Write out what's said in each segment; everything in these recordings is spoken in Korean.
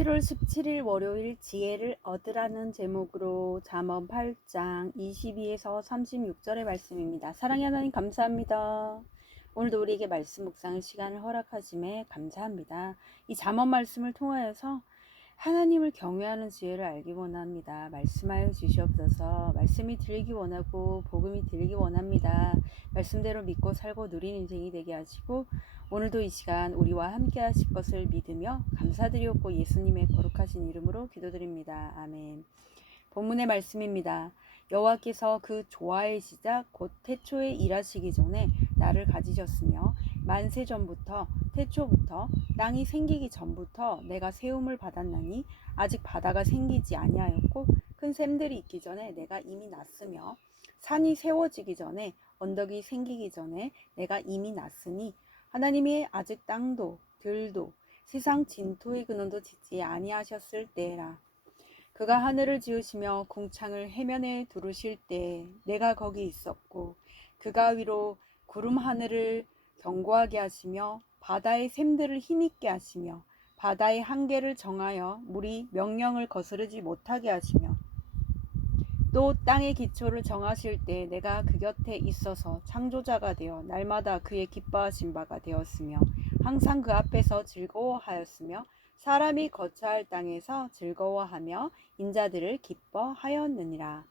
7월 17일 월요일 지혜를 얻으라는 제목으로 잠언 8장 22에서 36절의 말씀입니다. 사랑의 하나님 감사합니다. 오늘도 우리에게 말씀 묵상의 시간을 허락하심에 감사합니다. 이 잠언 말씀을 통하여서 하나님을 경외하는 지혜를 알기 원합니다. 말씀하여 주시옵소서. 말씀이 들리기 원하고 복음이 들리기 원합니다. 말씀대로 믿고 살고 누린 인생이 되게 하시고 오늘도 이 시간 우리와 함께 하실 것을 믿으며 감사드리옵고 예수님의 거룩하신 이름으로 기도드립니다. 아멘. 본문의 말씀입니다. 여호와께서 그 조화의 시작 곧 태초에 일하시기 전에 나를 가지셨으며 만세 전부터 태초부터 땅이 생기기 전부터 내가 세움을 받았나니 아직 바다가 생기지 아니하였고 큰 샘들이 있기 전에 내가 이미 났으며 산이 세워지기 전에 언덕이 생기기 전에 내가 이미 났으니 하나님이 아직 땅도 들도 세상 진토의 근원도 짓지 아니하셨을 때라. 그가 하늘을 지으시며 궁창을 해면에 두르실 때 내가 거기 있었고 그가 위로 구름 하늘을 견고하게 하시며 바다의 샘들을 힘있게 하시며 바다의 한계를 정하여 물이 명령을 거스르지 못하게 하시며 또 땅의 기초를 정하실 때 내가 그 곁에 있어서 창조자가 되어 날마다 그의 기뻐하신 바가 되었으며 항상 그 앞에서 즐거워하였으며 사람이 거처할 땅에서 즐거워하며 인자들을 기뻐하였느니라.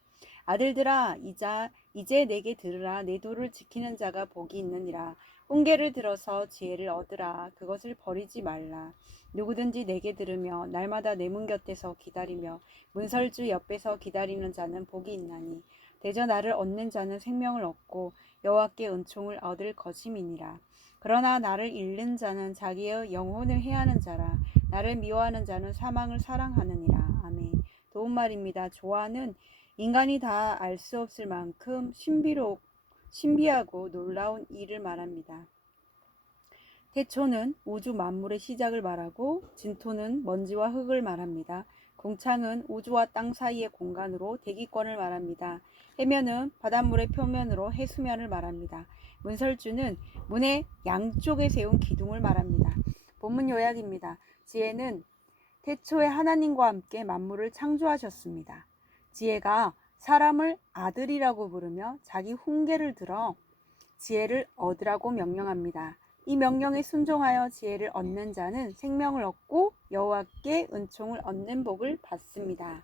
아들들아 이제 내게 들으라. 내 도를 지키는 자가 복이 있느니라. 훈계를 들어서 지혜를 얻으라. 그것을 버리지 말라. 누구든지 내게 들으며 날마다 내 문 곁에서 기다리며 문설주 옆에서 기다리는 자는 복이 있나니 대저 나를 얻는 자는 생명을 얻고 여호와께 은총을 얻을 것임이니라. 그러나 나를 잃는 자는 자기의 영혼을 해하는 자라. 나를 미워하는 자는 사망을 사랑하느니라. 아멘. 도움말입니다. 조화는 인간이 다 알 수 없을 만큼 신비하고 놀라운 일을 말합니다. 태초는 우주 만물의 시작을 말하고 진토는 먼지와 흙을 말합니다. 궁창은 우주와 땅 사이의 공간으로 대기권을 말합니다. 해면은 바닷물의 표면으로 해수면을 말합니다. 문설주는 문의 양쪽에 세운 기둥을 말합니다. 본문 요약입니다. 지혜는 태초에 하나님과 함께 만물을 창조하셨습니다. 지혜가 사람을 아들이라고 부르며 자기 훈계를 들어 지혜를 얻으라고 명령합니다. 이 명령에 순종하여 지혜를 얻는 자는 생명을 얻고 여호와께 은총을 얻는 복을 받습니다.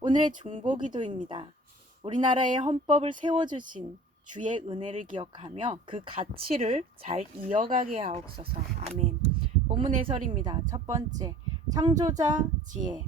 오늘의 중보기도입니다. 우리나라의 헌법을 세워주신 주의 은혜를 기억하며 그 가치를 잘 이어가게 하옵소서. 아멘. 본문 해설입니다. 첫 번째, 창조자 지혜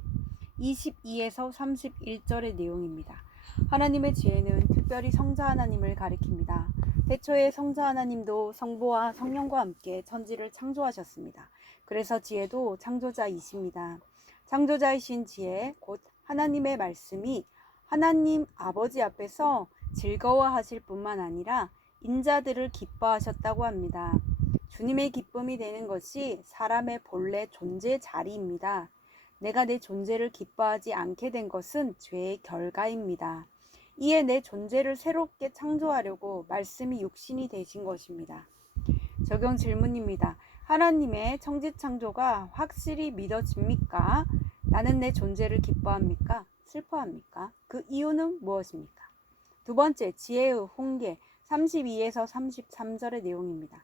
22에서 31절의 내용입니다. 하나님의 지혜는 특별히 성자 하나님을 가리킵니다. 태초에 성자 하나님도 성부와 성령과 함께 천지를 창조하셨습니다. 그래서 지혜도 창조자이십니다. 창조자이신 지혜, 곧 하나님의 말씀이 하나님 아버지 앞에서 즐거워하실 뿐만 아니라 인자들을 기뻐하셨다고 합니다. 주님의 기쁨이 되는 것이 사람의 본래 존재 자리입니다. 내가 내 존재를 기뻐하지 않게 된 것은 죄의 결과입니다. 이에 내 존재를 새롭게 창조하려고 말씀이 육신이 되신 것입니다. 적용 질문입니다. 하나님의 천지창조가 확실히 믿어집니까? 나는 내 존재를 기뻐합니까? 슬퍼합니까? 그 이유는 무엇입니까? 두 번째, 지혜의 훈계 32에서 33절의 내용입니다.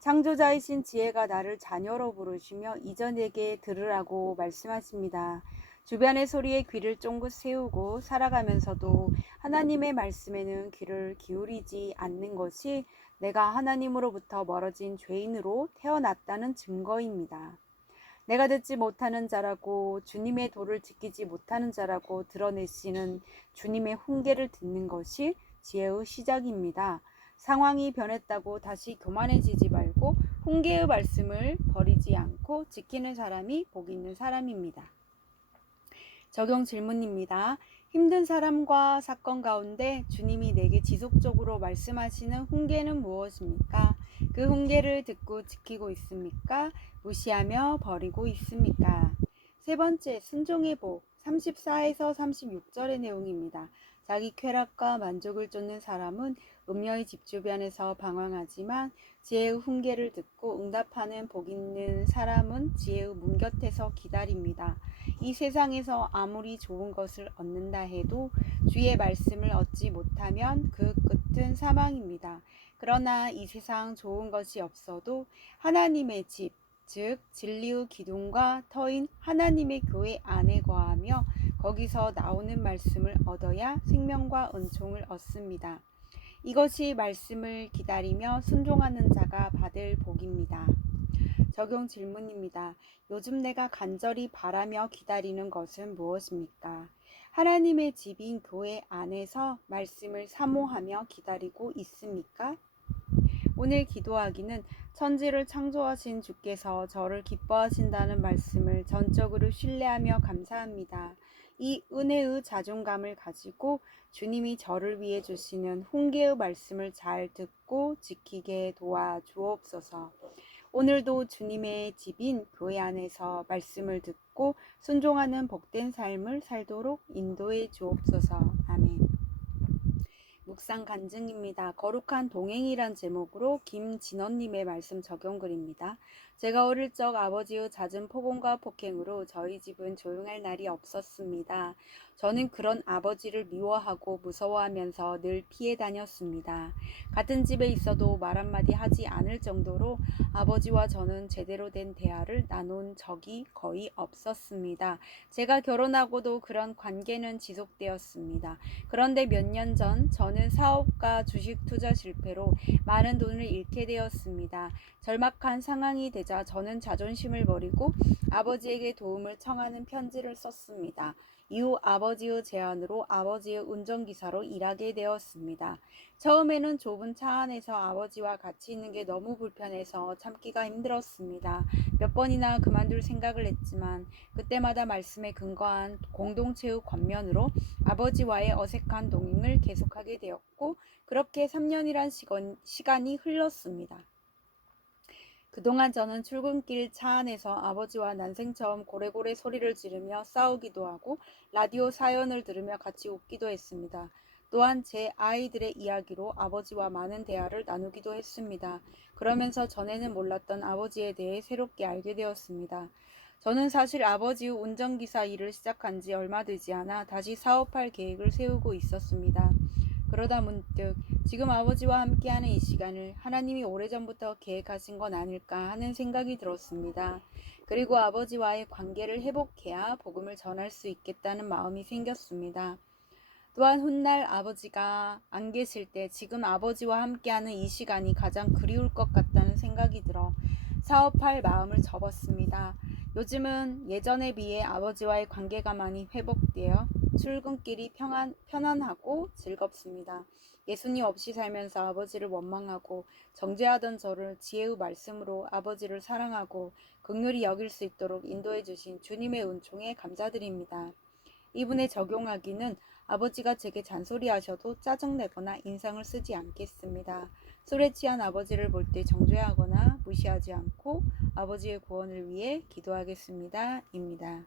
창조자이신 지혜가 나를 자녀로 부르시며 이제 내게 들으라고 말씀하십니다. 주변의 소리에 귀를 쫑긋 세우고 살아가면서도 하나님의 말씀에는 귀를 기울이지 않는 것이 내가 하나님으로부터 멀어진 죄인으로 태어났다는 증거입니다. 내가 듣지 못하는 자라고 주님의 도를 지키지 못하는 자라고 드러내시는 주님의 훈계를 듣는 것이 지혜의 시작입니다. 상황이 변했다고 다시 교만해지지 말고 훈계의 말씀을 버리지 않고 지키는 사람이 복 있는 사람입니다. 적용 질문입니다. 힘든 사람과 사건 가운데 주님이 내게 지속적으로 말씀하시는 훈계는 무엇입니까? 그 훈계를 듣고 지키고 있습니까? 무시하며 버리고 있습니까? 세 번째, 순종의 복 34에서 36절의 내용입니다. 자기 쾌락과 만족을 쫓는 사람은 음녀의 집 주변에서 방황하지만 지혜의 훈계를 듣고 응답하는 복 있는 사람은 지혜의 문 곁에서 기다립니다. 이 세상에서 아무리 좋은 것을 얻는다 해도 주의 말씀을 얻지 못하면 그 끝은 사망입니다. 그러나 이 세상 좋은 것이 없어도 하나님의 집, 즉 진리의 기둥과 터인 하나님의 교회 안에 거하며 거기서 나오는 말씀을 얻어야 생명과 은총을 얻습니다. 이것이 말씀을 기다리며 순종하는 자가 받을 복입니다. 적용 질문입니다. 요즘 내가 간절히 바라며 기다리는 것은 무엇입니까? 하나님의 집인 교회 안에서 말씀을 사모하며 기다리고 있습니까? 오늘 기도하기는 천지를 창조하신 주께서 저를 기뻐하신다는 말씀을 전적으로 신뢰하며 감사합니다. 이 은혜의 자존감을 가지고 주님이 저를 위해 주시는 훈계의 말씀을 잘 듣고 지키게 도와주옵소서. 오늘도 주님의 집인 교회 안에서 말씀을 듣고 순종하는 복된 삶을 살도록 인도해 주옵소서. 아멘. 묵상 간증입니다. 거룩한 동행이란 제목으로 김진원님의 말씀 적용글입니다. 제가 어릴 적 아버지의 잦은 폭언과 폭행으로 저희 집은 조용할 날이 없었습니다. 저는 그런 아버지를 미워하고 무서워하면서 늘 피해 다녔습니다. 같은 집에 있어도 말 한마디 하지 않을 정도로 아버지와 저는 제대로 된 대화를 나눈 적이 거의 없었습니다. 제가 결혼하고도 그런 관계는 지속되었습니다. 그런데 몇 년 전 저는 사업과 주식 투자 실패로 많은 돈을 잃게 되었습니다. 절박한 상황이 되자 저는 자존심을 버리고 아버지에게 도움을 청하는 편지를 썼습니다. 이후 아버지의 제안으로 아버지의 운전기사로 일하게 되었습니다. 처음에는 좁은 차 안에서 아버지와 같이 있는 게 너무 불편해서 참기가 힘들었습니다. 몇 번이나 그만둘 생각을 했지만 그때마다 말씀에 근거한 공동체의 권면으로 아버지와의 어색한 동행을 계속하게 되었고 그렇게 3년이란 시간이 흘렀습니다. 그동안 저는 출근길 차 안에서 아버지와 난생처럼 고래고래 소리를 지르며 싸우기도 하고 라디오 사연을 들으며 같이 웃기도 했습니다. 또한 제 아이들의 이야기로 아버지와 많은 대화를 나누기도 했습니다. 그러면서 전에는 몰랐던 아버지에 대해 새롭게 알게 되었습니다. 저는 사실 아버지의 운전기사 일을 시작한 지 얼마 되지 않아 다시 사업할 계획을 세우고 있었습니다. 그러다 문득 지금 아버지와 함께하는 이 시간을 하나님이 오래전부터 계획하신 건 아닐까 하는 생각이 들었습니다. 그리고 아버지와의 관계를 회복해야 복음을 전할 수 있겠다는 마음이 생겼습니다. 또한 훗날 아버지가 안 계실 때 지금 아버지와 함께하는 이 시간이 가장 그리울 것 같다는 생각이 들어 사업할 마음을 접었습니다. 요즘은 예전에 비해 아버지와의 관계가 많이 회복되어 출근길이 편안하고 즐겁습니다. 예수님 없이 살면서 아버지를 원망하고 정죄하던 저를 지혜의 말씀으로 아버지를 사랑하고 긍휼히 여길 수 있도록 인도해 주신 주님의 은총에 감사드립니다. 이분에 적용하기는 아버지가 제게 잔소리하셔도 짜증내거나 인상을 쓰지 않겠습니다. 술에 취한 아버지를 볼 때 정죄하거나 무시하지 않고 아버지의 구원을 위해 기도하겠습니다. 입니다.